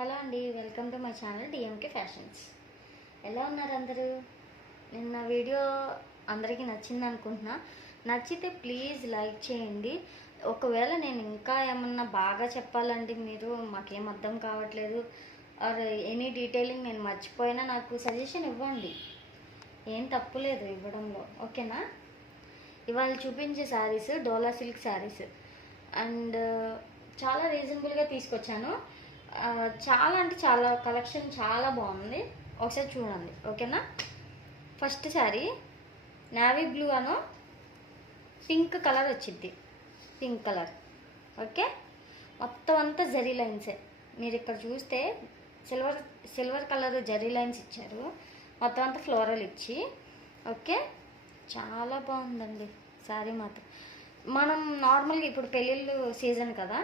Hello అండి, welcome to my channel DMK fashions. ఎలా ఉన్నారు అందరూ? నిన్న వీడియో అందరికీ నచ్చింది అనుకుంటున్నా. నచ్చితే ప్లీజ్ లైక్ చేయండి. ఒకవేళ నేను ఇంకా ఏమన్నా బాగా చెప్పాలంటే మీరు మాకేం అర్థం కావట్లేదు ఆర్ ఎనీ డీటెయిలింగ్ నేను మర్చిపోయినా నాకు సజెషన్ ఇవ్వండి. ఏం తప్పులేదు ఇవ్వడంలో, ఓకేనా? ఇవాళ చూపించే శారీస్ డోలా సిల్క్ శారీస్ అండ్ చాలా రీజనబుల్గా తీసుకొచ్చాను. చాలా అంటే చాలా కలెక్షన్ చాలా బాగుంది. ఒకసారి చూడండి, ఓకేనా? ఫస్ట్ శారీ నావీ బ్లూ అను పింక్ కలర్ వచ్చింది. Pink colour, okay. మొత్తం అంతా జరీ లైన్సే. మీరు ఇక్కడ చూస్తే సిల్వర్ కలర్ జరీ లైన్స్ ఇచ్చారు. మొత్తం అంతా ఫ్లోరల్ ఇచ్చి, ఓకే. చాలా బాగుందండి శారీ మాత్రం. మనం నార్మల్గా ఇప్పుడు పెళ్ళిళ్ళు సీజన్ కదా,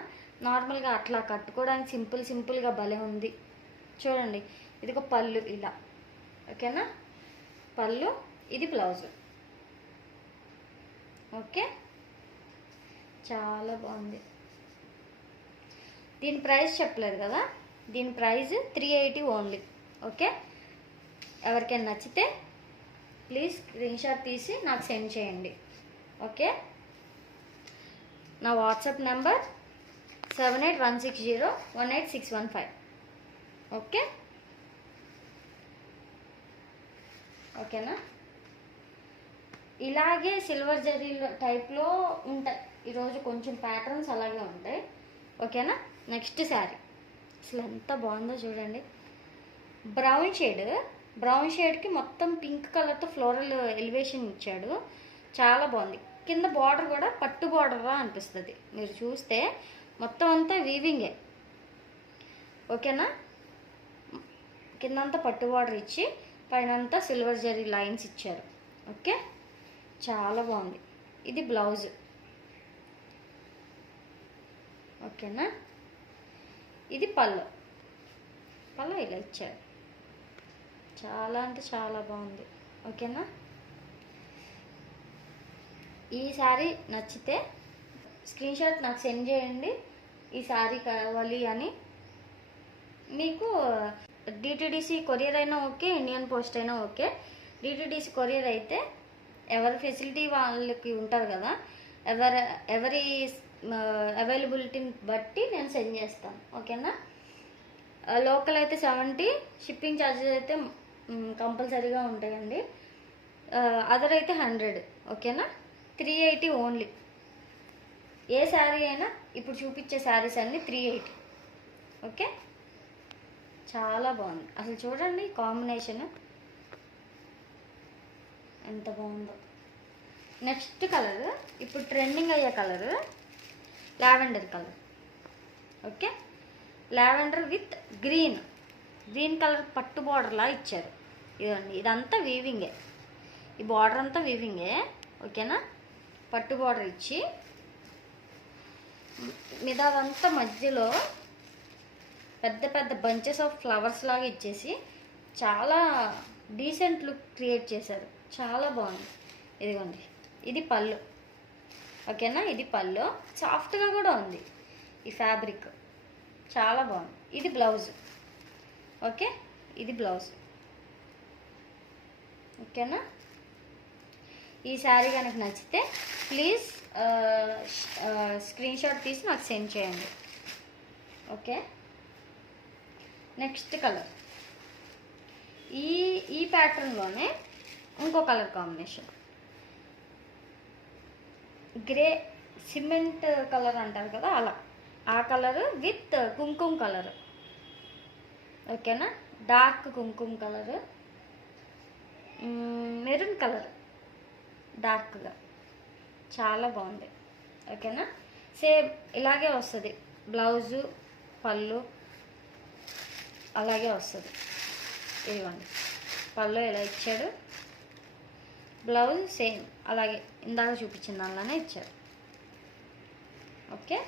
నార్మల్గా అట్లా కట్టుకోవడానికి సింపుల్గా భలే ఉంది. చూడండి, ఇది ఒక పళ్ళు ఇలా, ఓకేనా? పళ్ళు, ఇది బ్లౌజ్, ఓకే. చాలా బాగుంది. దీని ప్రైస్ చెప్పలేదు కదా, దీని ప్రైస్ 380 ఓన్లీ, ఓకే. ఎవరికైనా నచ్చితే ప్లీజ్ స్క్రీన్ షాట్ తీసి నాకు సెండ్ చేయండి, ఓకే. నా వాట్సాప్ నెంబర్ 7816018615, ఓకే. ఓకేనా? ఇలాగే సిల్వర్ జరీ టైప్లో ఉంటాయి. ఈరోజు కొంచెం ప్యాటర్న్స్ అలాగే ఉంటాయి, ఓకేనా? నెక్స్ట్ శారీ అసలు ఎంత బాగుందో చూడండి. బ్రౌన్ షేడ్కి మొత్తం పింక్ కలర్తో ఫ్లోరల్ ఎలివేషన్ ఇచ్చాడు. చాలా బాగుంది. కింద బార్డర్ కూడా పట్టు బార్డర్లా అనిపిస్తుంది. మీరు చూస్తే మొత్తం అంతా వీవింగే, ఓకేనా? కిందంతా పట్టు బార్డర్ ఇచ్చి పైనంతా సిల్వర్ జరీ లైన్స్ ఇచ్చారు, ఓకే. చాలా బాగుంది. ఇది బ్లౌజ్, ఓకేనా? ఇది పళ్ళు ఇలా ఇచ్చారు. చాలా అంటే చాలా బాగుంది, ఓకేనా? ఈ శారీ నచ్చితే స్క్రీన్ షాట్ నాకు సెండ్ చేయండి. ఈ శారీ కావాలి అని. మీకు డిటిడిసి కొరియర్ అయినా ఓకే, ఇండియన్ పోస్ట్ అయినా ఓకే. డిటిడిసి కొరియర్ అయితే ఎవరి ఫెసిలిటీ వాళ్ళకి ఉంటారు కదా, ఎవరి అవైలబిలిటీని బట్టి నేను సెండ్ చేస్తాను, ఓకేనా? లోకల్ అయితే 70, షిప్పింగ్ ఛార్జెస్ అయితే కంపల్సరీగా ఉంటాయండి. అదర్ అయితే 100, ఓకేనా? 380 ఓన్లీ. ఏ శారీ అయినా ఇప్పుడు చూపించే శారీస్ అన్నీ 380, ఓకే. చాలా బాగుంది. అసలు చూడండి కాంబినేషన్ ఎంత బాగుందో. నెక్స్ట్ కలర్ ఇప్పుడు ట్రెండింగ్ అయ్యే colour lavender colour, okay. Lavender with green colour పట్టు బార్డర్లా ఇచ్చారు. ఇదండి, ఇదంతా వీవింగే. ఈ బార్డర్ అంతా వీవింగే, ఓకేనా? పట్టు బార్డర్ ఇచ్చి మిగతాదంతా మధ్యలో పెద్ద బంచెస్ ఆఫ్ ఫ్లవర్స్ లాగా ఇచ్చేసి చాలా డీసెంట్ లుక్ క్రియేట్ చేశారు. చాలా బాగుంది. ఇదిగోండి, ఇది పళ్ళు, ఓకేనా? ఇది పళ్ళు. సాఫ్ట్గా కూడా ఉంది ఈ ఫ్యాబ్రిక్, చాలా బాగుంది. ఇది బ్లౌజ్, ఓకే. ఇది బ్లౌజ్, ఓకేనా? ఈ శారీ కనుక నచ్చితే ప్లీజ్ స్క్రీన్ షాట్ తీసి నాకు సెండ్ చేయండి, ఓకే. నెక్స్ట్ కలర్ ఈ ప్యాటర్న్లోనే ఇంకో colour combination grey cement colour అంటారు కదా, అలా ఆ కలర్ విత్ కుంకుమ కలర్, ఓకేనా? డార్క్ కుంకుమ కలర్, మెరూన్ కలర్ డార్క్గా, చాలా బాగుంది, ఓకేనా? సేమ్ ఇలాగే వస్తుంది బ్లౌజు, పళ్ళు అలాగే వస్తుంది. ఇదిగోండి, పళ్ళు ఇలా ఇచ్చాడు, బ్లౌజ్ సేమ్ అలాగే ఇందాక చూపించిన దానిలోనే ఇచ్చాడు, ఓకే.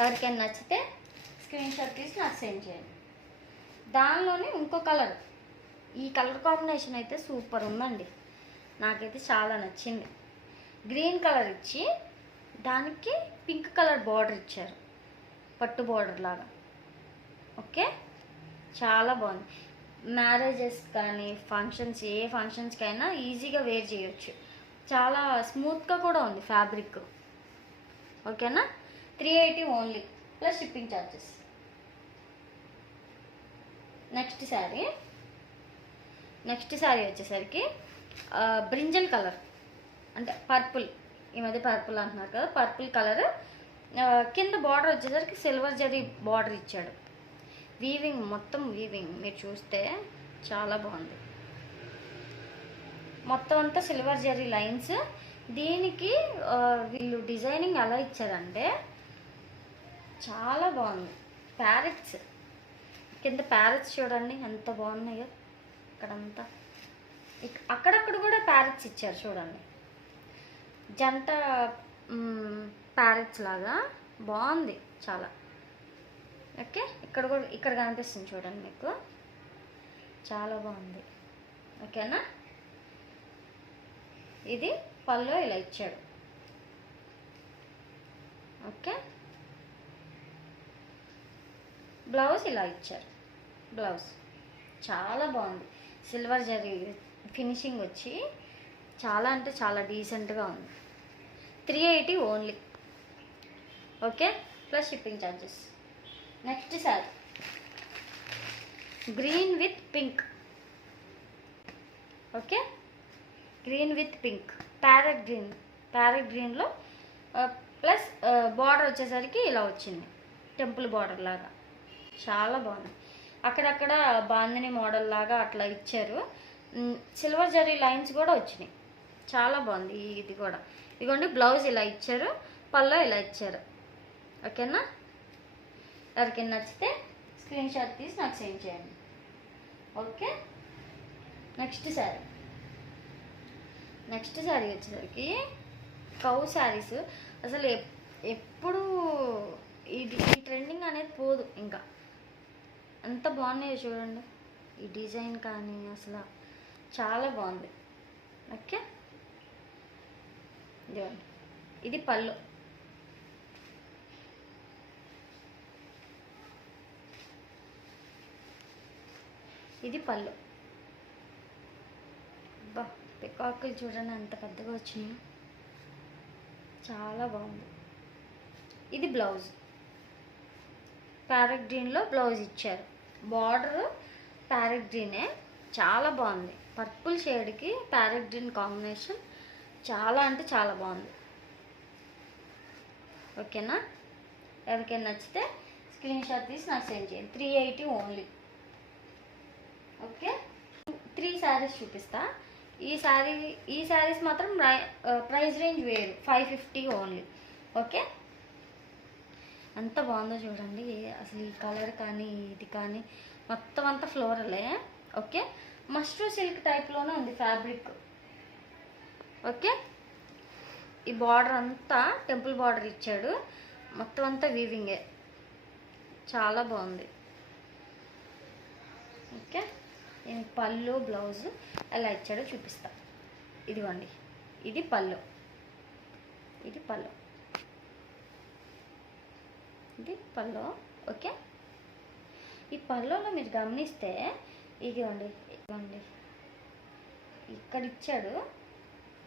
ఎవరికైనా నచ్చితే స్క్రీన్ షాట్ తీసి నాకు సెండ్ చేయండి. దానిలోనే ఇంకో కలర్, ఈ కలర్ కాంబినేషన్ అయితే సూపర్ ఉందండి. నాకైతే చాలా నచ్చింది. గ్రీన్ కలర్ ఇచ్చి దానికి పింక్ కలర్ బార్డర్ ఇచ్చారు. పట్టు బోర్డర్ లాగా. ఓకే, చాలా బాగుంది. మ్యారేజెస్ కానీ ఫంక్షన్స్, ఏ ఫంక్షన్స్కైనా ఈజీగా వేర్ చేయొచ్చు. చాలా స్మూత్గా కూడా ఉంది ఫ్యాబ్రిక్. ఓకేనా, 380 only plus shipping charges. Next sari వచ్చేసరికి బ్రింజల్ కలర్, అంటే పర్పుల్. ఈ మధ్య పర్పుల్ అంటున్నారు కదా, పర్పుల్ కలర్. కింద బార్డర్ వచ్చేసరికి సిల్వర్ జరీ బార్డర్ ఇచ్చాడు. వీవింగ్, మొత్తం వీవింగ్ మీరు చూస్తే చాలా బాగుంది. మొత్తం అంతా సిల్వర్ జరీ లైన్స్. దీనికి వీళ్ళు డిజైనింగ్ ఎలా ఇచ్చారంటే చాలా బాగుంది. ప్యారెట్స్, కింద ప్యారెట్స్ చూడండి ఎంత బాగున్నాయో. ఇక్కడంతా అక్కడక్కడ కూడా ప్యారెట్స్ ఇచ్చారు చూడండి, జంట ప్యారెట్స్ లాగా బాగుంది చాలా. ఓకే, ఇక్కడ కూడా ఇక్కడ కనిపిస్తుంది చూడండి మీకు, చాలా బాగుంది. ఓకేనా, ఇది పళ్ళు ఇలా ఇచ్చాడు. ఓకే, బ్లౌజ్ ఇలా ఇచ్చారు. బ్లౌజ్ చాలా బాగుంది. సిల్వర్ జరీ ఫినిషింగ్ వచ్చి చాలా అంటే చాలా డీసెంట్గా ఉంది. 380 only. Okay, plus shipping charges. Next sari green with pink. Okay, green with pink, parrot గ్రీన్లో ప్లస్ బార్డర్ వచ్చేసరికి ఇలా వచ్చింది, టెంపుల్ బార్డర్ లాగా. చాలా బాగుంది. అక్కడక్కడ బాందిని మోడల్ లాగా అట్లా ఇచ్చారు. సిల్వర్ జరీ లైన్స్ కూడా వచ్చినాయి. చాలా బాగుంది. ఇది కూడా ఇదిగోండి, బ్లౌజ్ ఇలా ఇచ్చారు, పళ్ళు ఇలా ఇచ్చారు. ఓకేనా, ఎవరికైనా నచ్చితే స్క్రీన్ షాట్ తీసి నాకు సెండ్ చేయండి. ఓకే, నెక్స్ట్ శారీ వచ్చేసరికి కౌ శారీస్. అసలు ఎప్పుడు ఇది ఈ ట్రెండింగ్ అనేది పోదు. ఇంకా ఎంత బాగున్నాయో చూడండి, ఈ డిజైన్ కానీ అసలు చాలా బాగుంది. ఓకే, ఇది పళ్ళు. ఇది పళ్ళు. బా, పికాకులు చూడండి ఎంత పెద్దగా వచ్చినాయి, చాలా బాగుంది. ఇది బ్లౌజ్, ప్యారెట్ గ్రీన్లో బ్లౌజ్ ఇచ్చారు. బార్డర్ ప్యారెట్ గ్రీనే, చాలా బాగుంది. పర్పుల్ షేడ్కి ప్యారెట్ గ్రీన్ కాంబినేషన్ చాలా అంటే చాలా బాగుంది. ఓకేనా, ఎవరికైనా నచ్చితే స్క్రీన్ షాట్ తీసి నాకు సెండ్ చేయండి. 380 ఓన్లీ. ఓకే, 3 శారీస్ చూపిస్తా. ఈ శారీస్ మాత్రం ప్రైస్ రేంజ్ వేరు, 550 ఓన్లీ. ఓకే, ఎంత బాగుందో చూడండి. అసలు ఈ కలర్ కానీ ఇది కానీ మొత్తం అంతా ఫ్లోరలే. ఓకే, మష్రూ సిల్క్ టైప్లోనే ఉంది ఫ్యాబ్రిక్. ఓకే, ఈ బార్డర్ అంతా టెంపుల్ బార్డర్ ఇచ్చాడు, మొత్తం అంతా వీవింగే, చాలా బాగుంది. ఓకే, నేను పళ్ళు బ్లౌజ్ ఎలా ఇచ్చాడో చూపిస్తా. ఇదిగోండి, ఇది పళ్ళు, ఇది పళ్ళు. ఓకే, ఈ పళ్ళులో మీరు గమనిస్తే ఇదిగోండి, ఇక్కడ ఇచ్చాడు,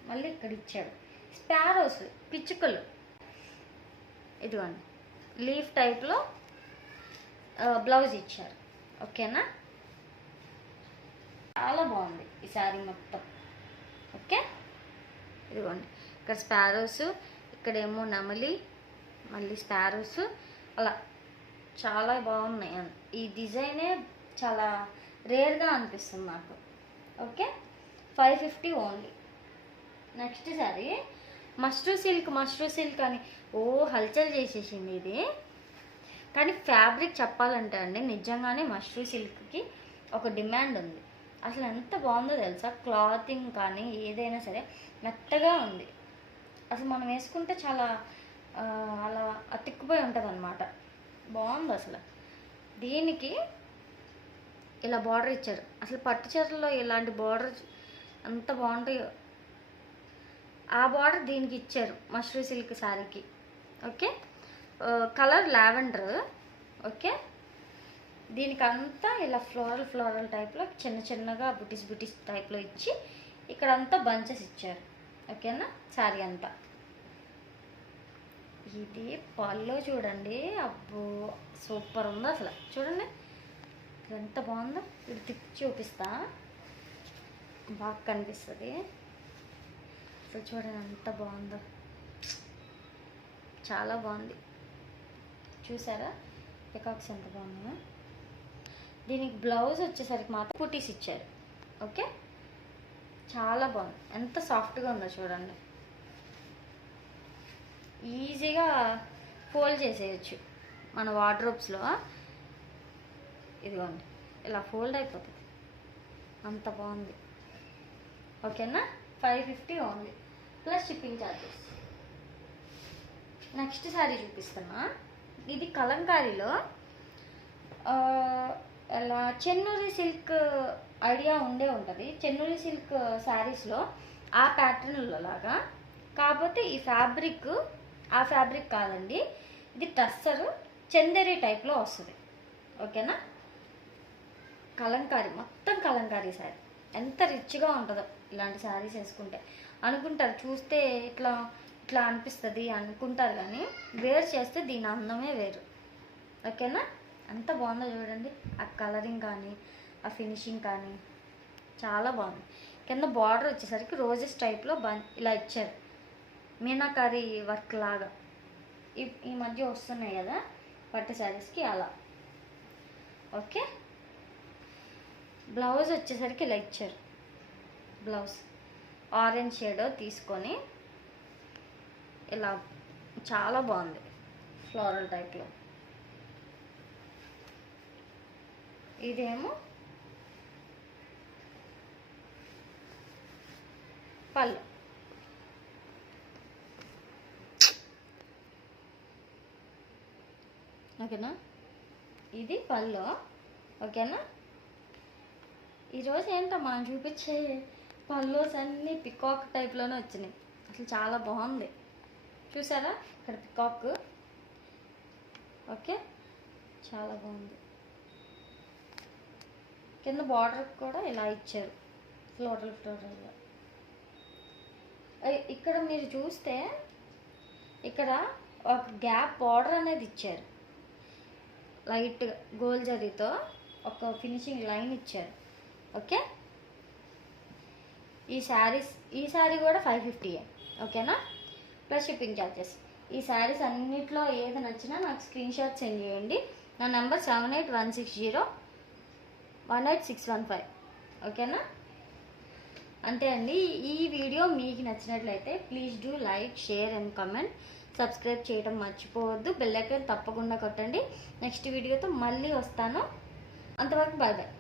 మళ్ళీ ఇక్కడ ఇచ్చాడు స్పారోస్, పిచ్చుకలు. ఇదిగోండి, లీఫ్ టైప్లో బ్లౌజ్ ఇచ్చారు. ఓకేనా, చాలా బాగుంది ఈ శారీ మొత్తం. ఓకే, ఇదిగోండి, ఇక్కడ స్పారోస్, ఇక్కడేమో నెమలి, మళ్ళీ స్పారోస్, అలా చాలా బాగున్నాయి. ఈ డిజైనే చాలా రేర్గా అనిపిస్తుంది నాకు. Okay, 550 only. Next sari mashru silk అని హల్చల్ చేసేసింది ఇది. కానీ ఫ్యాబ్రిక్ చెప్పాలంటే అండి, నిజంగానే మష్రూ సిల్క్కి ఒక డిమాండ్ ఉంది. అసలు ఎంత బాగుందో తెలుసా, క్లాతింగ్ కానీ ఏదైనా సరే మెత్తగా ఉంది. అసలు మనం వేసుకుంటే చాలా అలా అతిక్కుపోయి ఉంటుంది అన్నమాట. బాగుంది అసలు. దీనికి ఇలా బార్డర్ ఇచ్చారు. అసలు పట్టు చీరల్లో ఇలాంటి బార్డర్ అంత బాగుంటాయో, ఆ బార్డర్ దీనికి ఇచ్చారు మష్రూ సిల్క్ శారీకి. Okay, colour lavender. ఓకే, దీనికంతా ఇలా ఫ్లోరల్ టైప్లో చిన్న చిన్నగా బుటీస్ టైప్లో ఇచ్చి ఇక్కడంతా బంచెస్ ఇచ్చారు. ఓకేనా, శారీ అంతా. ఇది పళ్ళు చూడండి, అబ్బో సూపర్ ఉంది అసలు. చూడండి ఎంత బాగుందో. ఇది తిప్పి చూపిస్తా, బాగా కనిపిస్తుంది. అసలు చూడండి ఎంత బాగుందో, చాలా బాగుంది. చూసారా పికాక్స్ ఎంత బాగున్నాయో. దీనికి బ్లౌజ్ వచ్చేసరికి మాత్రం బుటీస్ ఇచ్చారు. ఓకే, చాలా బాగుంది. ఎంత సాఫ్ట్గా ఉందో చూడండి. ఈజీగా ఫోల్డ్ చేసేయచ్చు మన వార్డ్రోబ్స్లో. ఇదిగోండి ఇలా ఫోల్డ్ అయిపోతుంది, అంత బాగుంది. ఓకేనా, 550 only plus shipping charges. Next sari చూపిస్తున్నా. ఇది కలంకారీలో ఇలా చెన్నూరి సిల్క్ ఐడియా ఉంటుంది. చెన్నూరి సిల్క్ శారీస్లో ఆ ప్యాటర్న్లో లాగా, కాకపోతే ఈ ఫ్యాబ్రిక్ ఆ ఫ్యాబ్రిక్ కాదండి, ఇది టస్సరు చందేరి టైప్లో వస్తుంది. ఓకేనా, కలంకారీ, మొత్తం కలంకారీ శారీ. ఎంత రిచ్గా ఉంటుందో ఇలాంటి శారీస్ వేసుకుంటే. అనుకుంటారు చూస్తే ఇట్లా ఇట్లా అనిపిస్తుంది అనుకుంటారు, కానీ వేర్ చేస్తే దీని అందమే వేరు. ఓకేనా, ఎంత బాగుందో చూడండి. ఆ కలరింగ్ కానీ ఆ ఫినిషింగ్ కానీ చాలా బాగుంది. కింద బార్డర్ వచ్చేసరికి రోజెస్ టైప్లో ఇలా ఇచ్చారు, మీనాకారి వర్క్ లాగా. ఈ మధ్య వస్తున్నాయి కదా పట్టు శారీస్కి, అలా. ఓకే, బ్లౌజ్ వచ్చేసరికి ఇలా ఇచ్చారు. బ్లౌజ్ ఆరెంజ్ షేడ్ తీసుకొని ఇలా చాలా బాగుంది, ఫ్లోరల్ టైప్లో. ఇదేమో పళ్ళు. ఓకేనా, ఇది పళ్ళు. ఓకేనా, ఈరోజు ఏంటో మనం చూపించే పళ్ళుస్ అన్నీ పికాక్ టైప్లోనే వచ్చినాయి. అసలు చాలా బాగుంది. చూసారా ఇక్కడ పికాక్. ఓకే, చాలా బాగుంది. కింద బార్డర్ కూడా ఇలా ఇచ్చారు, ఫ్లోరల్గా. ఇక్కడ మీరు చూస్తే ఇక్కడ ఒక గ్యాప్ బార్డర్ అనేది ఇచ్చారు, లైట్గా గోల్డ్ జరీతో ఒక ఫినిషింగ్ లైన్ ఇచ్చారు. ఓకే, ఈ శారీ కూడా 550. ఓకేనా, ప్లస్ షిప్పింగ్ ఛార్జెస్. ఈ శారీస్ అన్నిట్లో ఏది నచ్చినా నాకు స్క్రీన్ షాట్ సెండ్ చేయండి. నా నెంబర్ 7816018615. ఓకేనా, అంతే అండి. ఈ వీడియో మీకు నచ్చినట్లయితే please do like, share and comment. Subscribe చేయడం మర్చిపోవద్దు. బెల్ ఐకాన్ తప్పకుండా కొట్టండి. నెక్స్ట్ వీడియోతో మళ్ళీ వస్తాను. అంతవరకు బాయ్ బాయ్.